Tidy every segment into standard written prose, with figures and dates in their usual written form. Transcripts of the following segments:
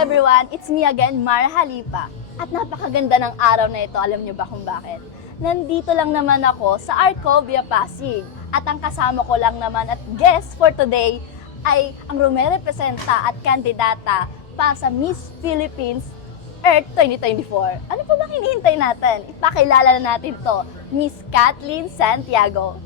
everyone, it's me again, Mara Halipa. At napakaganda ng araw na ito, alam niyo ba kung bakit? Nandito lang naman ako sa Arcovia Pasig. At ang kasama ko lang naman at guest for today ay ang rumerepresenta at kandidata para sa Miss Philippines Earth 2024. Ano pa bang hinihintay natin? Ipakilala na natin to, Miss Kathleen Santiago.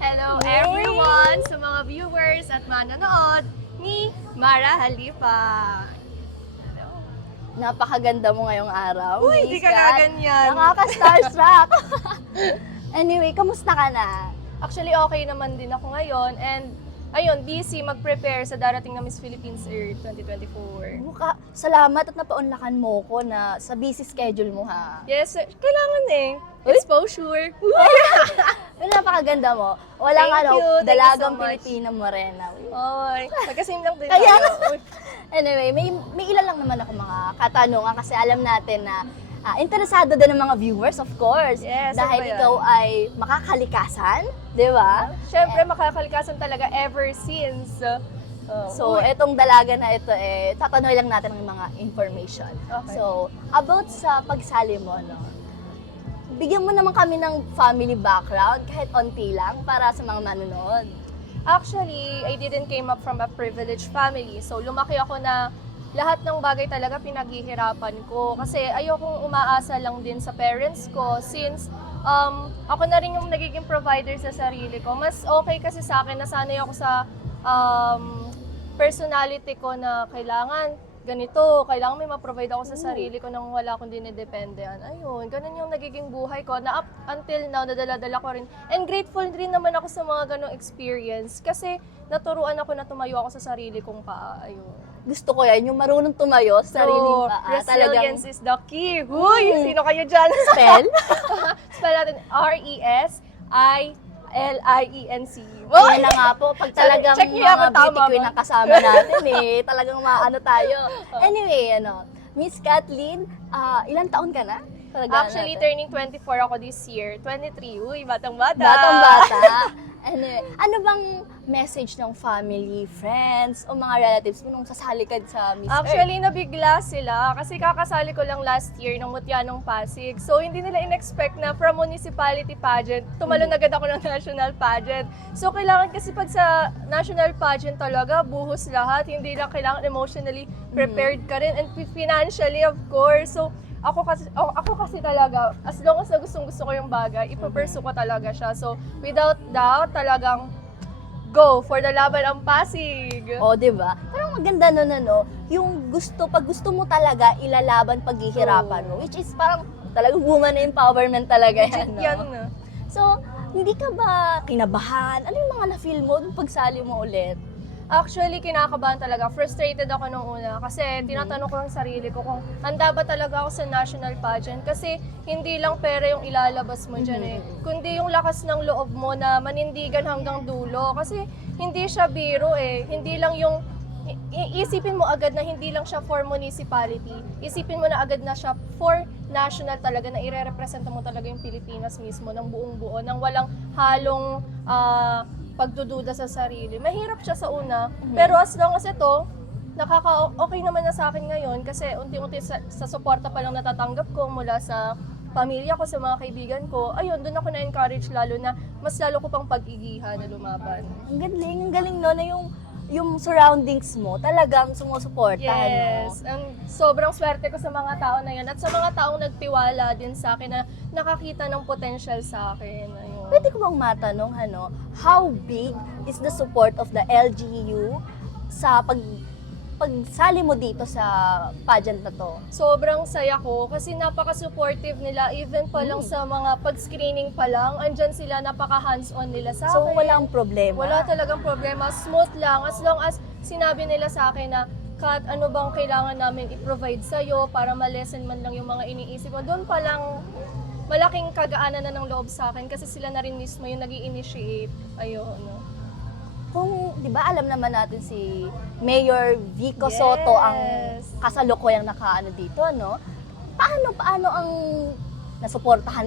Hello Yay! everyone sa mga viewers at manonood ni Mara Halipa. Hello. Napakaganda mo ngayong araw. Uy, Miss di ka Kat. ganyan. Nakaka-starstruck. Anyway, kamusta ka na? Actually, okay naman din ako ngayon and ayun, busy mag-prepare sa darating na Miss Philippines Earth 2024. Salamat at napaunlakan mo ko na sa busy schedule mo ha. Yes, kailangan eh. Uy! Exposure. Well, napakaganda mo. Walang Thank you so dalagang much. Pilipina morena. Oy, magkasim lang din Kaya tayo. Uy. Anyway, may ilan lang naman ako mga katanungan kasi alam natin na interesado din ng mga viewers, of course. Yes, dahil ano ba yan? ikaw ay makakalikasan, di ba? Siyempre, makakalikasan talaga ever since. So, etong dalaga na ito, tatanungin lang natin ng mga information. Okay. So, about sa pagsali mo, no? Bigyan mo naman kami ng family background, kahit onti lang, para sa mga manonood. Actually, I didn't came up from a privileged family. So, lumaki ako na lahat ng bagay talaga pinaghihirapan ko. Kasi ayokong umaasa lang din sa parents ko since ako na rin yung nagiging provider sa sarili ko. Mas okay kasi sa akin, nasanay ako sa personality ko na kailangan ganito, kailangan may ma-provide ako sa sarili ko nang wala akong dinidependehan. Ayun, ganun yung nagiging buhay ko na up until now, nadala-dala ko rin. And grateful rin naman ako sa mga ganong experience kasi naturuan ako na tumayo ako sa sarili kong paa. Ayun. Gusto ko yan, yung marunong tumayo sa sariling So, paa. resilience is the key. Huy, sino kayo dyan? Spell? Spell natin, R-E-S-I-L-I-E-N-C. Yun na nga po, pag talagang Check niyo mga ako, tama beauty queen ba? ang kasama natin talagang maano tayo. Anyway, Miss Kathleen, ilang taon ka na? Talaga Actually, natin. turning 24 ako this year. 23. Uy, batang-bata. Batang-bata. Anyway, ano bang message ng family, friends, o mga relatives mo nung sasali ka sa Miss Earth? Actually, nabigla sila kasi kakasali ko lang last year ng Mutyanong Pasig. So, hindi nila in-expect na from municipality pageant, tumalon agad ako ng national pageant. So, kailangan kasi pag sa national pageant talaga, buhos lahat. Hindi lang kailangan emotionally prepared ka rin and financially, of course. So, ako kasi talaga, as long as gusto ko yung bagay, ipapursue ko talaga siya. So, without doubt, talagang go for the laban ang Pasig. O, di ba? Parang maganda nun, yung pag gusto mo talaga, ilalaban paghihirapan mo. Which is parang talagang woman empowerment talaga yan, Legit yan. So, hindi ka ba kinabahan? Ano yung mga na-feel mo nung pagsali mo ulit? Actually, kinakabahan talaga. Frustrated ako nung una kasi tinatanong ko ang sarili ko kung handa ba talaga ako sa national pageant kasi hindi lang pera yung ilalabas mo dyan kundi yung lakas ng loob mo na manindigan hanggang dulo kasi hindi siya biro hindi lang yung isipin mo agad na hindi lang siya for municipality, isipin mo na agad na siya for national talaga na ire-representa mo talaga yung Pilipinas mismo ng buong buo, nang walang halong pagdududa sa sarili. Mahirap siya sa una, pero as long as ito, okay naman na sa akin ngayon kasi unti-unti sa suporta pa lang natatanggap ko mula sa pamilya ko, sa mga kaibigan ko, ayun, doon ako na-encourage lalo na mas lalo ko pang pag-igihan na lumaban. Ang galing no, na yung surroundings mo talagang sumusuportahan mo. Yes, ang sobrang swerte ko sa mga tao na yan at sa mga taong nagtiwala din sa akin na nakakita ng potential sa akin. Ayun. Pwede ko bang matanong, how big is the support of the LGU sa pagsali mo dito sa pageant na to? Sobrang saya ko kasi napaka-supportive nila even pa lang sa mga pag-screening pa lang. Andyan sila, napaka-hands-on nila sa So, akin. walang problema? Wala talagang problema. Smooth lang. As long as sinabi nila sa akin na, Kat, ano bang kailangan namin i-provide sa'yo para ma-lessen man lang yung mga iniisip mo. Doon pa lang, malaking kagaanan na ng loob sa akin kasi sila na rin mismo yung nag-i-initiate. Ayun. Kung, di ba, alam naman natin si Mayor Vico Soto ang kasalukuyang nakaano dito, Paano ang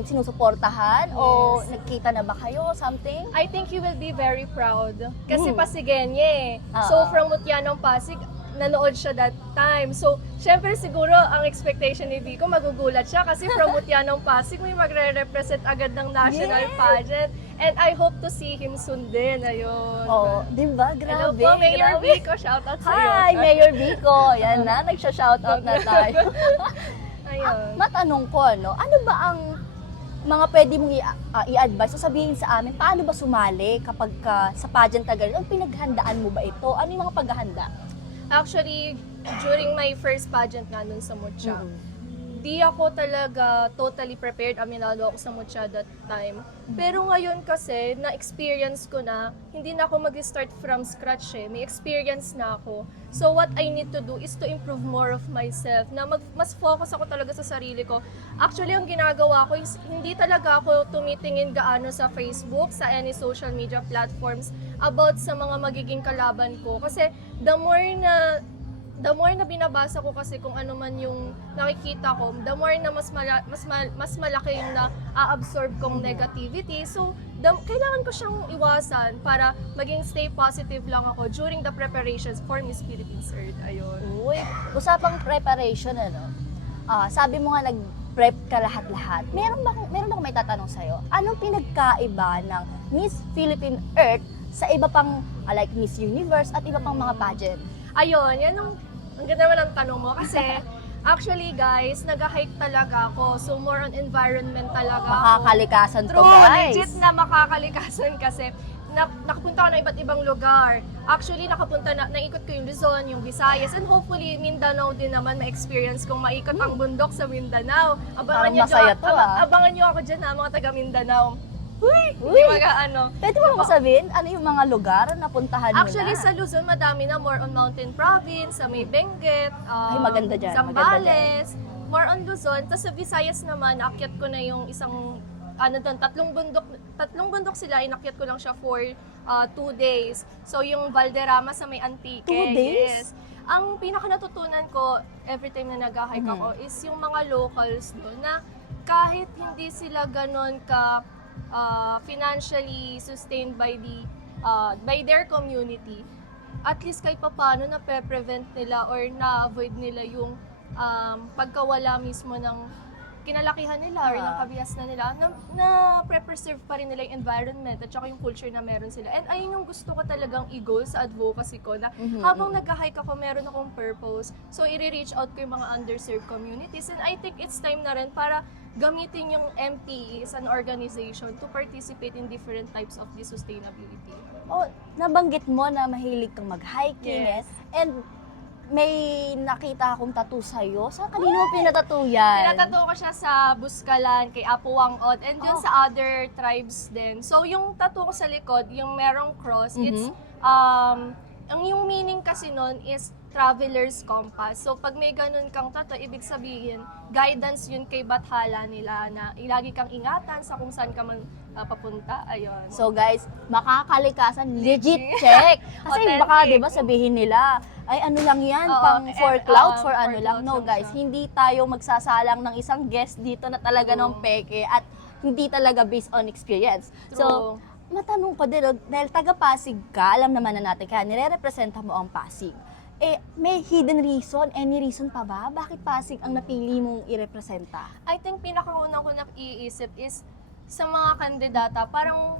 sinusuportahan? O nagkita na ba kayo, something? I think you will be very proud. Kasi Pasigenye. So, from Mutyanong Pasig, nanood siya that time. So, syempre siguro ang expectation ni Vico, magugulat siya kasi from Mutya ng Pasig may magre-represent agad ng national Yes. pageant. And I hope to see him soon din. Ayun. Oh, di ba? Hello Grabe. po, Mayor grabe. Vico. Shoutout sa'yo. Hi, Mayor Vico. Yan na, nagsha-shoutout na tayo. Ayun. Matanong ko, ano ba ang mga pwede mong i-advise o sabihin sa amin, paano ba sumali kapag sa pageant na ganito? Ang pinaghandaan mo ba ito? Ano yung mga paghahanda? Actually, during my first pageant nga nun sa Mutya, di ako talaga totally prepared. Aminado ako sa Mutya that time. Pero ngayon kasi, na-experience ko na, hindi na ako mag-start from scratch eh. May experience na ako. So what I need to do is to improve more of myself. Na mas focus ako talaga sa sarili ko. Actually, ang ginagawa ko is, hindi talaga ako tumitingin gaano sa Facebook, sa any social media platforms, about sa mga magiging kalaban ko. Kasi the more na binabasa ko kasi kung ano man yung nakikita ko, the more na mas malaki yung na-absorb kong negativity. So, kailangan ko siyang iwasan para maging stay positive lang ako during the preparations for Miss Philippines Earth. Ayun. Uy, usapang preparation, sabi mo nga nag-prep ka lahat-lahat. Meron ba akong may tatanong sa'yo? Anong pinagkaiba ng Miss Philippine Earth sa iba pang, like Miss Universe at iba pang mga pageant? Ayun, yan ang ganda naman ang tanong mo kasi actually guys, nag-hike talaga ako. So more on environment talaga ako. Makakalikasan to, True, guys. legit na makakalikasan kasi nakapunta ako ng iba't ibang lugar. Actually, naikot ko yung Luzon, yung Visayas, and hopefully Mindanao din naman ma-experience kong maikot ang bundok sa Mindanao. Parang masaya to, Abangan nyo ako dyan mga taga Mindanao. Uy! Hindi mag-ano. Pwede mo sabihin, ano yung mga lugar na puntahan mo Actually, na? sa Luzon, madami na. More on Mountain Province, sa may Benguet, Ay, maganda dyan, Zambales, more on Luzon. Tapos sa Visayas naman, naakyat ko na yung isang, tatlong bundok sila, inakyat ko lang siya for 2 days. So, yung Valderrama sa may Antique. 2 days? Yes. Ang pinaka natutunan ko every time na nag-hike ako is yung mga locals doon na kahit hindi sila ganon ka financially sustained by their community, at least kahit papaano na prevent nila or na-avoid nila yung pagkawala mismo ng kinalakihan nila or ng kabias na nila, na pre-preserve pa rin nila yung environment at saka yung culture na meron sila. And ayun yung gusto ko talagang i-goal sa advocacy ko, na habang nag-hike ako, meron akong purpose. So, i-reach out ko yung mga underserved communities. And I think it's time na rin para gamitin yung MPE as an organization to participate in different types of the sustainability. Oh, nabanggit mo na mahilig kang mag-hiking. Yes. And may nakita akong tattoo sa'yo. Sa kanino mo pinatattoo yan? Pinatato ko siya sa Buskalan, kay Apo Wangod, and yun sa other tribes din. So, yung tattoo ko sa likod, yung merong cross, it's, ang yung meaning kasi nun is traveler's compass. So, pag may ganun kang tattoo, ibig sabihin, guidance yun kay Bathala nila na ilagi kang ingatan sa kung saan ka man papunta. Ayun. So guys, makakalikasan, legit check. Kasi Authentic. baka 'di ba sabihin nila, ay ano lang 'yan, Oo, pang for clout, for for ano lang. clout No lang guys, siya. hindi tayo magsasalang ng isang guest dito na talaga ng peke at hindi talaga based on experience. So, True. matanong ko din, dahil taga Pasig ka, alam naman na natin kaya nire-representa mo ang Pasig. May hidden reason, any reason pa ba? Bakit Pasig ang napili mong i-representa? I think pinakaunang ko na iisip is sa mga kandidata, parang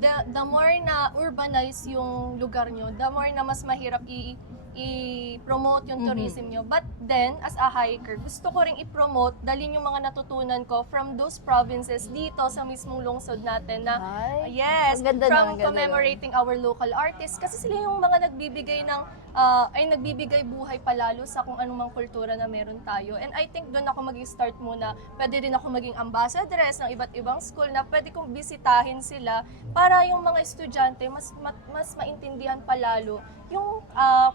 the more na urbanize yung lugar nyo, the more na mas mahirap i-promote yung tourism nyo. But then, as a hiker, gusto ko ring i-promote, dalhin yung mga natutunan ko from those provinces dito sa mismong lungsod natin na, Ay, yes, ang ganda from nun, ang ganda commemorating our local artists. Kasi sila yung mga nagbibigay nagbibigay buhay palalo sa kung anumang kultura na meron tayo. And I think doon ako mag-start muna. Pwede din ako maging ambassadress ng iba't ibang school na pwede kong bisitahin sila para yung mga estudyante mas maintindihan palalo yung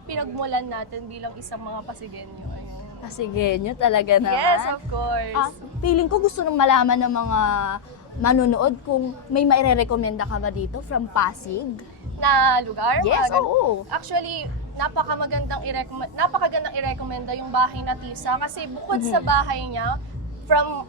pinagmulan natin bilang isang mga Pasigenyo. Ayun. Pasigenyo talaga naman. Yes, of course. Feeling ko gusto nang malaman ng mga manunood kung may maire-recommenda ka ba dito from Pasig? Na lugar? Yes, Mga ganun. oo. Actually, napakagandang i-recommenda yung bahay na Tisa kasi bukod sa bahay niya, from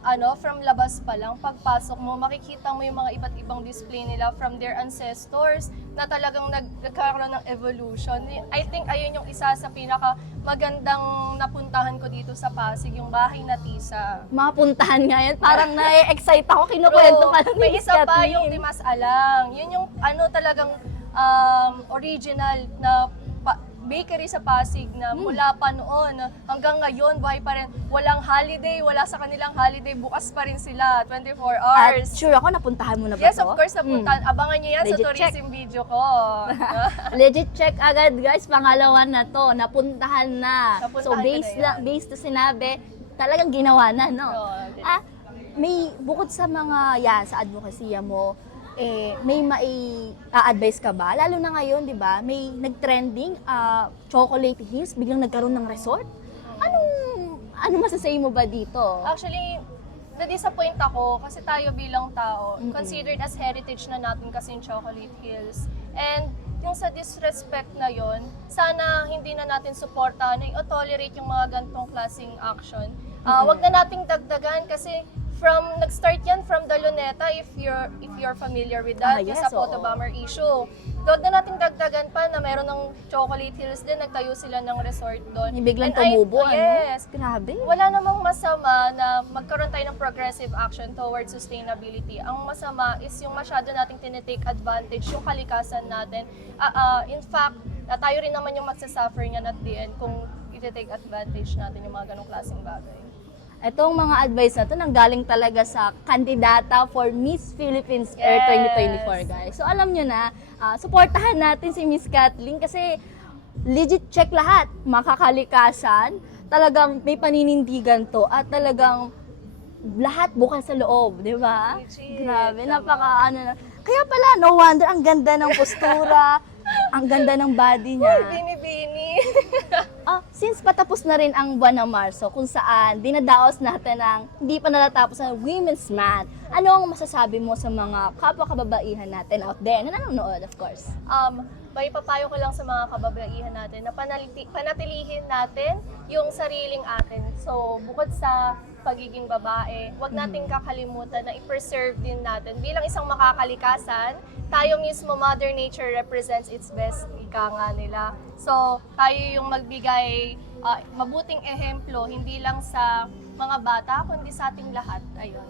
labas pa lang, pagpasok mo, makikita mo yung mga iba't ibang display nila from their ancestors na talagang nagkaroon ng evolution. I think ayun yung isa sa pinaka magandang napuntahan ko dito sa Pasig, yung bahay na Tisa. Mapuntahan nga yan. Parang na-excite ako. Kinukwento ka lang ni May Miss isa pa Kathleen. yung Timas Alang. Yun yung talagang original na bakery sa Pasig na mula pa noon hanggang ngayon buhay pa rin. Walang holiday, wala sa kanilang holiday, bukas pa rin sila 24 At hours. sure ako, napuntahan mo na ba Yes, to? of course, napuntahan. Abangan nyo yan Legit sa tourism video ko. Legit check agad guys, pangalawa na to, napuntahan na. Napuntahan So ko based na yan. based to sinabi, talagang ginawa na, no? Oo, May bukod sa mga yan, sa advokasya mo, may mai-advise ka ba? Lalo na ngayon, di ba, may nag-trending chocolate hills, biglang nagkaroon ng resort. Ano masasay mo ba dito? Actually, na-disappoint ako kasi tayo bilang tao, considered as heritage na natin kasi yung Chocolate Hills. And yung sa disrespect na yon, sana hindi na natin suportahan o tolerate yung mga gantong klaseng action. Wag na nating dagdagan kasi nag-start yan from the Luneta, if you're familiar with that, Yes, sa oo. photo bomber issue. Huwag na nating dagdagan pa na meron ng Chocolate Hills din, nagtayo sila ng resort doon. Yung biglang And tumubo, ano? Yes. Grabe. Wala namang masama na magkaroon tayo ng progressive action towards sustainability. Ang masama is yung masyado nating tinitake advantage yung kalikasan natin. In fact, tayo rin naman yung magsasuffer niyan at the end kung iti-take advantage natin yung mga ganong klaseng bagay. Itong mga advice na to nanggaling talaga sa kandidata for Miss Philippines Air Yes. 2024, guys. So alam nyo na, suportahan natin si Miss Kathleen kasi legit check lahat. Makakalikasan, talagang may paninindigan to at talagang lahat bukas sa loob, di ba? Legit, Grabe, tama. Kaya pala, no wonder, ang ganda ng postura, ang ganda ng body niya. Bini-bini. Since patapos na rin ang buwan ng Marso, kung saan dinadaos natin ang hindi pa natatapos ang Women's Month, ano ang masasabi mo sa mga kapwa-kababaihan natin out there na nanonood, of course? May papayo ko lang sa mga kababaihan natin na panatilihin natin yung sariling atin. So, bukod sa pagiging babae, huwag nating kakalimutan na i-preserve din natin. Bilang isang makakalikasan, tayo mismo, Mother Nature represents its best, ika nga nila. So, tayo yung magbigay mabuting ehemplo, hindi lang sa mga bata, kundi sa ating lahat. Ayun.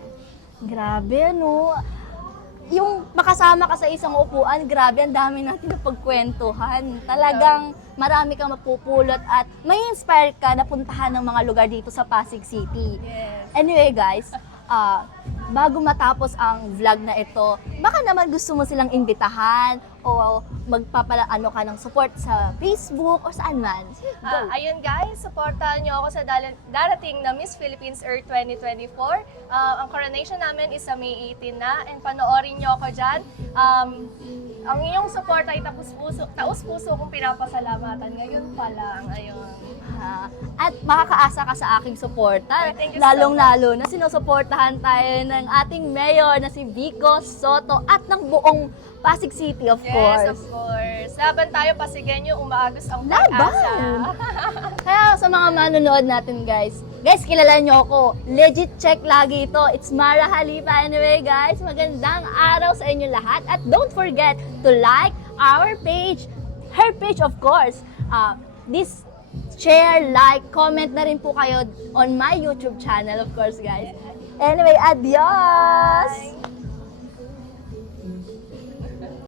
Grabe, no? Yung makasama ka sa isang upuan, grabe, ang dami natin na pagkwentuhan. Talagang marami kang mapupulot at may inspire ka na puntahan ng mga lugar dito sa Pasig City. Yes. Anyway guys, bago matapos ang vlog na ito, baka naman gusto mo silang imbitahan o magpapalaano ka ng support sa Facebook o saan man. Go! Ayun guys, supportahan nyo ako sa darating na Miss Philippines Earth 2024. Ang coronation namin is sa May 18 na and panoorin nyo ako dyan. Ang iyong support ay taus-puso kong pinapasalamatan. Ngayon pa lang, ayun. At makakaasa ka sa aking suporta. Ay, thank you so Lalong-lalo na sinusuportahan tayo ng ating mayor na si Vico Soto at ng buong Pasig City, of Yes, course. of course. Laban tayo, Pasigenyo, umaagos ang pag-asa. Laban! Kaya sa mga manonood natin, guys, kilala nyo ako. Legit check lagi ito. It's Mara Halipa. Anyway, guys, magandang araw sa inyo lahat. At don't forget to like our page, her page, of course. Share, like, comment na rin po kayo on my YouTube channel, of course, guys. Anyway, adios! Bye!